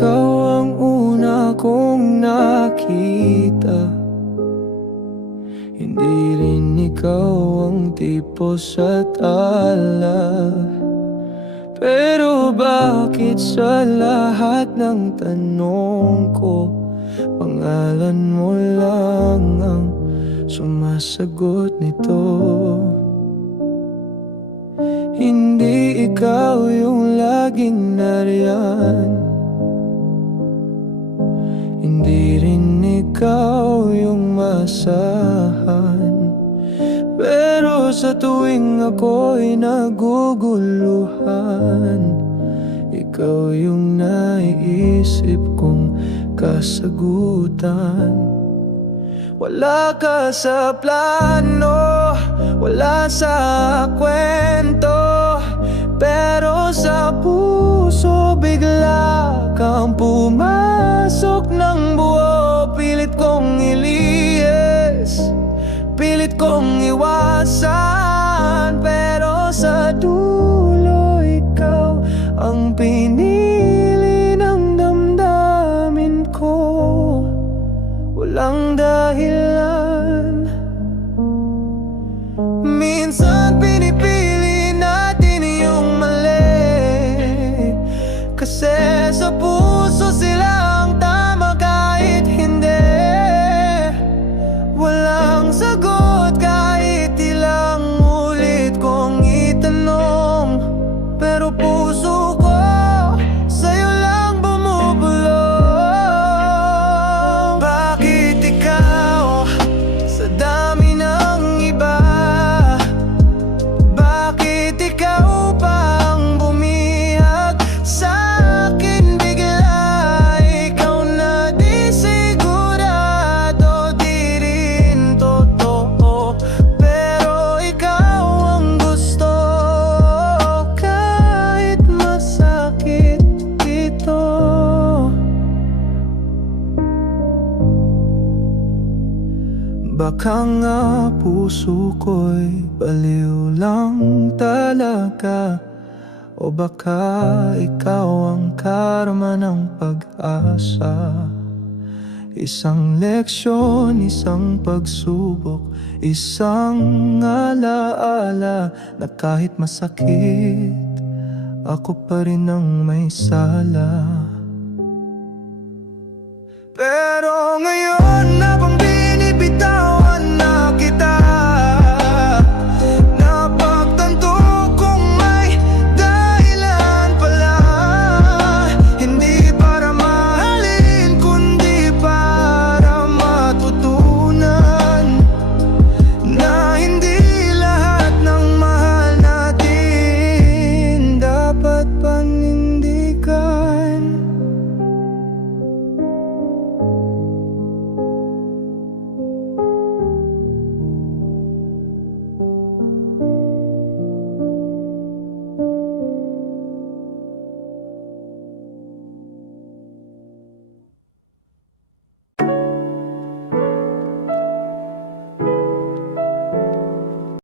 aking nakita. Hindi rin ikaw ang tipo sa tala. Pero bakit sa lahat ng tanong ko Pangalan mo lang ang sumasagot nito? Hindi ikaw yung laging nariyan Hindi rin ikaw yung masahan. Pero sa tuwing ako'y naguguluhan Ikaw yung naiisip kong kasagutan. Wala ka sa plano, wala sa kwento Pilit kong iliyes, pilit kong iwasan. Pero sa dulo ikaw ang pinili ng damdamin ko. Walang dahilan. Minsan pinipili natin yung mali. Kasi sa puso Walang sagot kahit Baka nga puso ko'y baliw lang talaga. O baka ikaw ang karma ng pag-asa. Isang leksyon, isang pagsubok Isang alaala na kahit masakit Ako pa rin ang may sala. Pero